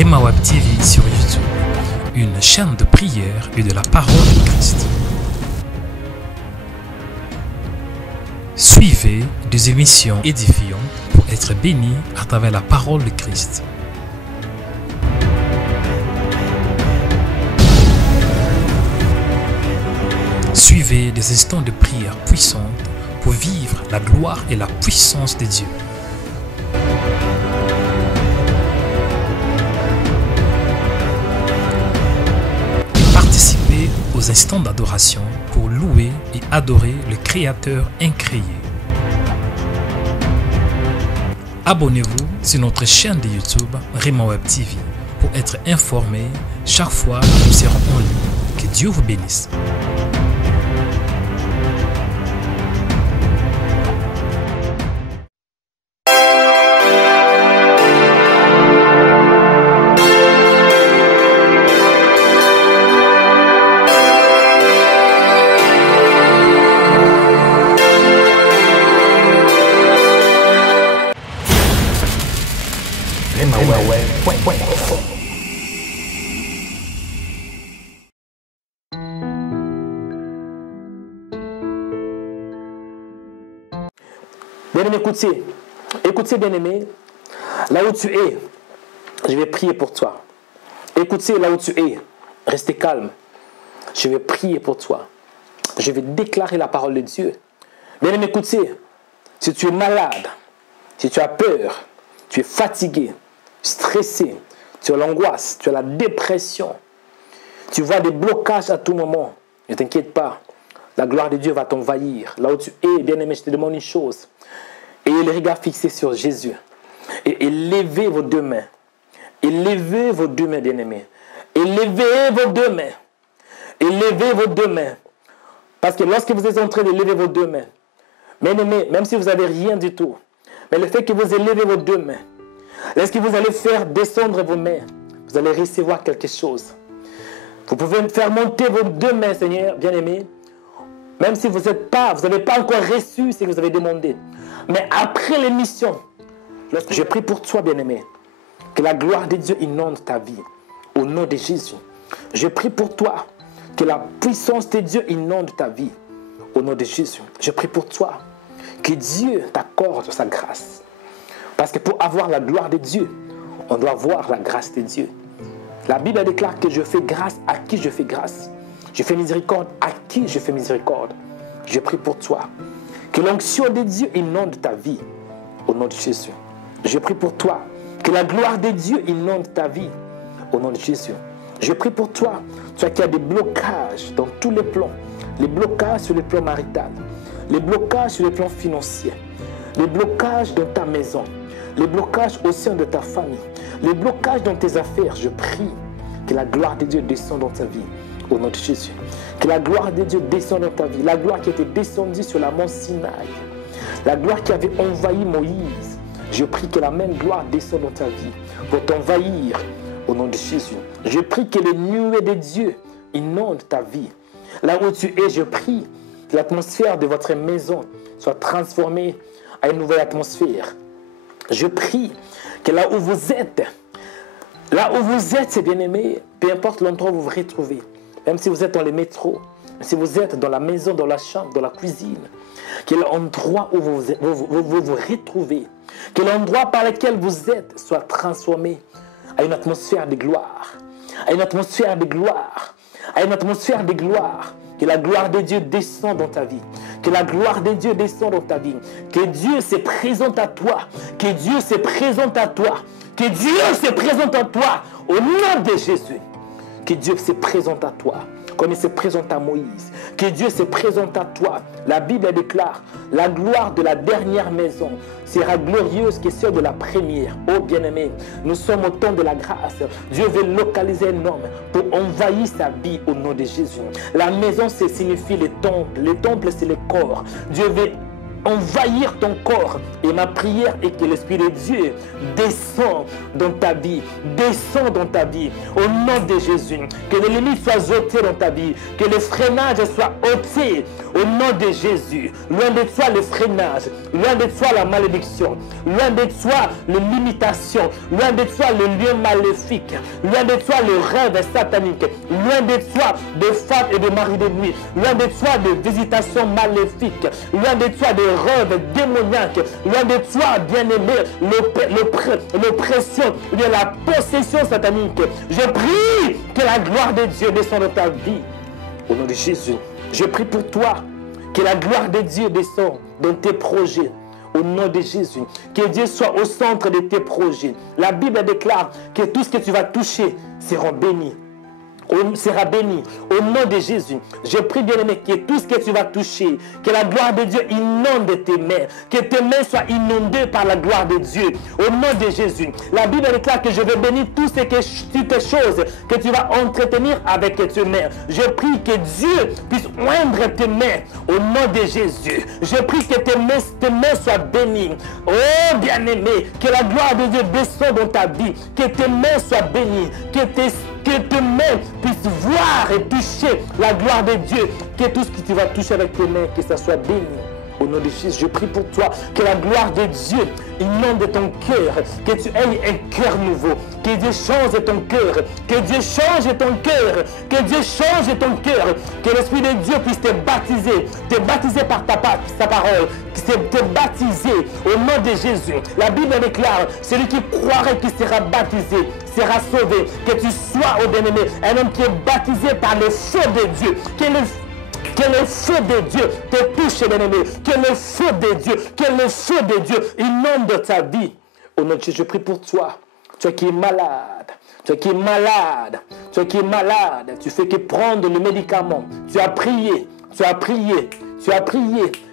Rema Web TV sur YouTube, une chaîne de prière et de la parole de Christ. Suivez des émissions édifiantes pour être bénis à travers la parole de Christ. Suivez des instants de prière puissantes pour vivre la gloire et la puissance de Dieu. Et participez aux instants d'adoration pour louer et adorer le Créateur incréé. Abonnez-vous sur notre chaîne de YouTube Rema Web TV pour être informé chaque fois que nous serons en ligne. Que Dieu vous bénisse. Bien-aimé, écoutez, bien-aimé, là où tu es, je vais prier pour toi. Écoutez, là où tu es, restez calme. Je vais prier pour toi. Je vais déclarer la parole de Dieu. Bien-aimé, écoutez, si tu es malade, si tu as peur, tu es fatigué, stressé, tu as l'angoisse, tu as la dépression, tu vois des blocages à tout moment, ne t'inquiète pas, la gloire de Dieu va t'envahir. Là où tu es, bien-aimé, je te demande une chose. Ayez les regards fixés sur Jésus. Et levez vos deux mains. Élevez vos deux mains, bien-aimés. Élevez vos deux mains. Élevez vos deux mains. Parce que lorsque vous êtes en train de lever vos deux mains, bien-aimés, même si vous n'avez rien du tout, mais le fait que vous élevez vos deux mains, lorsque vous allez faire descendre vos mains, vous allez recevoir quelque chose. Vous pouvez faire monter vos deux mains, Seigneur, bien-aimés, même si vous n'avez pas encore reçu ce que vous avez demandé. Mais après l'émission, je prie pour toi, bien-aimé, que la gloire de Dieu inonde ta vie. Au nom de Jésus. Je prie pour toi, que la puissance de Dieu inonde ta vie. Au nom de Jésus. Je prie pour toi, que Dieu t'accorde sa grâce. Parce que pour avoir la gloire de Dieu, on doit avoir la grâce de Dieu. La Bible déclare que je fais grâce à qui je fais grâce. Je fais miséricorde à qui je fais miséricorde. Je prie pour toi. Que l'onction de Dieu inonde ta vie. Au nom de Jésus. Je prie pour toi. Que la gloire de Dieu inonde ta vie. Au nom de Jésus. Je prie pour toi. Toi qui as des blocages dans tous les plans. Les blocages sur le plan marital. Les blocages sur le plan financier. Les blocages dans ta maison. Les blocages au sein de ta famille. Les blocages dans tes affaires. Je prie que la gloire de Dieu descende dans ta vie. Au nom de Jésus. Que la gloire de Dieu descende dans ta vie. La gloire qui était descendue sur la mont Sinaï. La gloire qui avait envahi Moïse. Je prie que la même gloire descende dans ta vie pour t'envahir au nom de Jésus. Je prie que les nuées de Dieu inondent ta vie. Là où tu es, je prie que l'atmosphère de votre maison soit transformée à une nouvelle atmosphère. Je prie que là où vous êtes, c'est bien-aimé, peu importe l'endroit où vous vous retrouvez, même si vous êtes dans les métros, si vous êtes dans la maison, dans la chambre, dans la cuisine, que l'endroit où vous vous retrouvez, que l'endroit par lequel vous êtes soit transformé à une atmosphère de gloire, à une atmosphère de gloire, à une atmosphère de gloire. Que la gloire de Dieu descende dans ta vie. Que la gloire de Dieu descende dans ta vie. Que Dieu se présente à toi. Que Dieu se présente à toi. Que Dieu se présente à toi au nom de Jésus. Que Dieu se présente à toi comme il se présente à Moïse. Que Dieu se présente à toi. La Bible déclare, la gloire de la dernière maison sera glorieuse que celle de la première. Oh bien-aimé, nous sommes au temps de la grâce. Dieu veut localiser un homme pour envahir sa vie au nom de Jésus. La maison, c'est signifie le temple. Le temple, c'est le corps. Dieu veut envahir ton corps. Et ma prière est que l'Esprit de Dieu descend dans ta vie. Descend dans ta vie. Au nom de Jésus. Que les limites soient ôtées dans ta vie. Que le freinage soit ôté. Au nom de Jésus. Loin de toi le freinage. Loin de toi la malédiction. Loin de toi les limitations. Loin de toi le lieu maléfique. Loin de toi le rêve satanique. Loin de toi de femmes et de maris de nuit. Loin de toi de visitations maléfiques. Loin de toi de rêves démoniaques. Loin de toi, bien-aimé, l'oppression, la possession satanique. Je prie que la gloire de Dieu descende dans ta vie. Au nom de Jésus, je prie pour toi que la gloire de Dieu descende dans tes projets. Au nom de Jésus, que Dieu soit au centre de tes projets. La Bible déclare que tout ce que tu vas toucher sera béni. Sera béni au nom de Jésus. Je prie, bien-aimé, que tout ce que tu vas toucher, que la gloire de Dieu inonde tes mains, que tes mains soient inondées par la gloire de Dieu au nom de Jésus. La Bible déclare que je vais bénir toutes les choses que tu vas entretenir avec tes mains. Je prie que Dieu puisse oindre tes mains au nom de Jésus. Je prie que tes mains soient bénies. Oh bien-aimé, que la gloire de Dieu descende dans ta vie, que tes mains soient bénies, que tes mains puissent voir et toucher la gloire de Dieu. Que tout ce que tu vas toucher avec tes mains, que ça soit béni. Au nom de Jésus, je prie pour toi que la gloire de Dieu inonde ton cœur, que tu aies un cœur nouveau, que Dieu change ton cœur, que Dieu change ton cœur, que Dieu change ton cœur, que l'Esprit de Dieu puisse te baptiser par sa parole, te baptiser au nom de Jésus. La Bible déclare, celui qui croirait qu'il sera baptisé sera sauvé. Que tu sois, au bien-aimé, un homme qui est baptisé par le feu de Dieu, que le feu de Dieu te touche, bien-aimé. Que le feu de Dieu inonde ta vie. Au nom de Jésus, je prie pour toi. Toi qui es malade, tu fais que prendre le médicament. Tu as prié,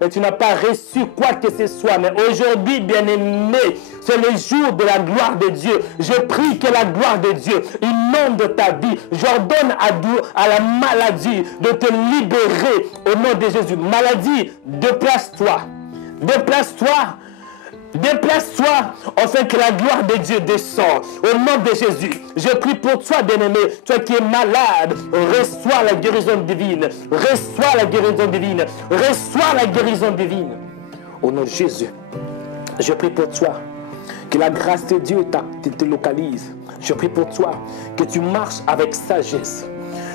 mais tu n'as pas reçu quoi que ce soit. Mais aujourd'hui, bien-aimé, c'est le jour de la gloire de Dieu. Je prie que la gloire de Dieu inonde ta vie. J'ordonne à la maladie de te libérer au nom de Jésus. Maladie, déplace-toi. Afin que la gloire de Dieu descende au nom de Jésus. Je prie pour toi, bien-aimé, toi qui es malade, reçois la guérison divine. Reçois la guérison divine. Au nom de Jésus, je prie pour toi que la grâce de Dieu te localise. Je prie pour toi que tu marches avec sagesse.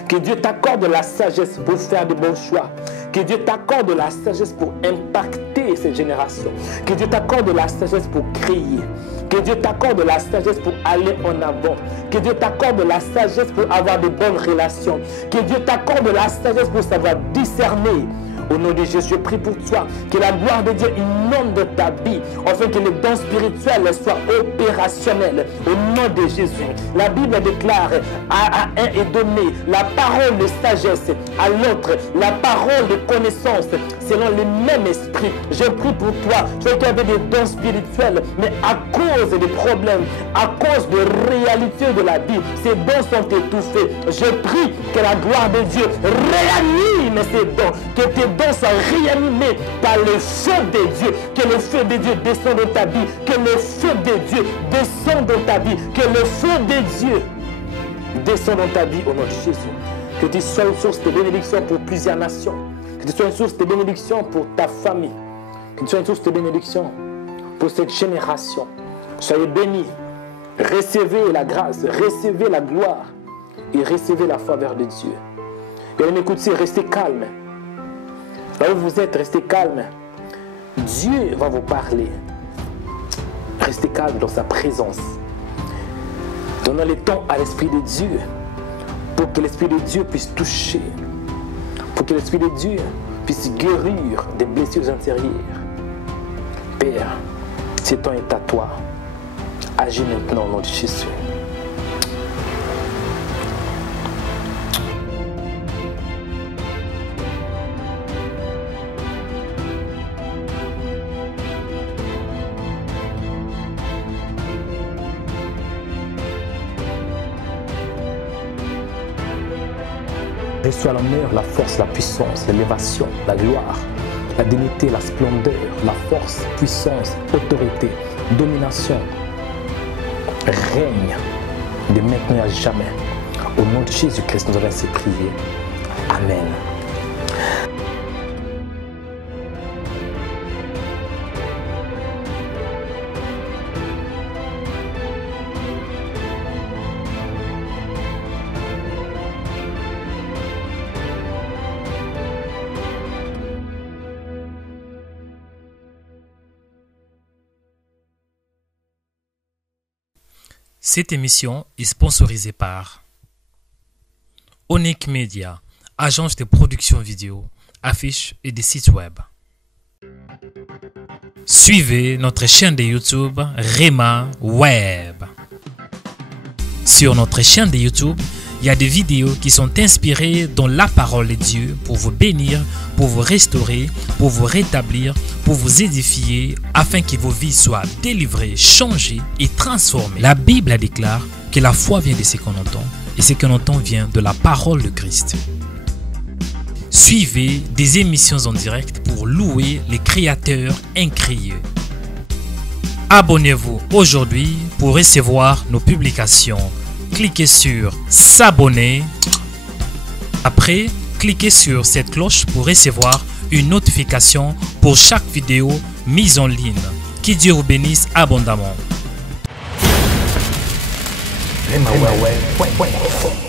Que Dieu t'accorde la sagesse pour faire de bons choix. Que Dieu t'accorde la sagesse pour impacter cette génération. Que Dieu t'accorde la sagesse pour créer. Que Dieu t'accorde la sagesse pour aller en avant. Que Dieu t'accorde la sagesse pour avoir de bonnes relations. Que Dieu t'accorde la sagesse pour savoir discerner. Au nom de Jésus, je prie pour toi que la gloire de Dieu inonde ta vie, afin que les dons spirituels soient opérationnels. Au nom de Jésus, la Bible déclare à un est donné la parole de sagesse, à l'autre la parole de connaissance, selon le même esprit. Je prie pour toi, tu vois qu'il y avait des dons spirituels, mais à cause des problèmes, à cause de réalité de la vie, ces dons sont étouffés. Je prie que la gloire de Dieu réanime ces dons, que tes dons soient réanimés par le feu de Dieu, que le feu de Dieu descende dans ta vie, que le feu de Dieu descende dans ta vie, que le feu de Dieu descende dans ta vie au nom de Jésus. Que tu sois une source de bénédiction pour plusieurs nations, que tu sois une source de bénédiction pour ta famille, que tu sois une source de bénédiction pour cette génération. Soyez bénis, recevez la grâce, recevez la gloire et recevez la faveur de Dieu. Et écoutez, restez calme. Là où vous êtes, restez calme. Dieu va vous parler. Restez calme dans sa présence. Donnons le temps à l'Esprit de Dieu pour que l'Esprit de Dieu puisse toucher, pour que l'Esprit de Dieu puisse guérir des blessures intérieures. Père, ce temps est à toi. Agis maintenant au nom de Jésus. Reçois l'honneur, la force, la puissance, l'élévation, la gloire. la dignité, la splendeur, la force, puissance, autorité, domination, règne de maintenant à jamais. Au nom de Jésus-Christ, nous avons ainsi prié. Amen. Cette émission est sponsorisée par Onic Media, agence de production vidéo, affiches et des sites web. Suivez notre chaîne de YouTube Rema Web. Sur notre chaîne de YouTube, il y a des vidéos qui sont inspirées dans la parole de Dieu pour vous bénir, pour vous restaurer, pour vous rétablir, pour vous édifier, afin que vos vies soient délivrées, changées et transformées. La Bible déclare que la foi vient de ce qu'on entend, et ce qu'on entend vient de la parole de Christ. Suivez des émissions en direct pour louer les créateurs incréés. Abonnez-vous aujourd'hui pour recevoir nos publications. Cliquez sur s'abonner. Après, cliquez sur cette cloche pour recevoir une notification pour chaque vidéo mise en ligne. Que Dieu vous bénisse abondamment. Rema Web.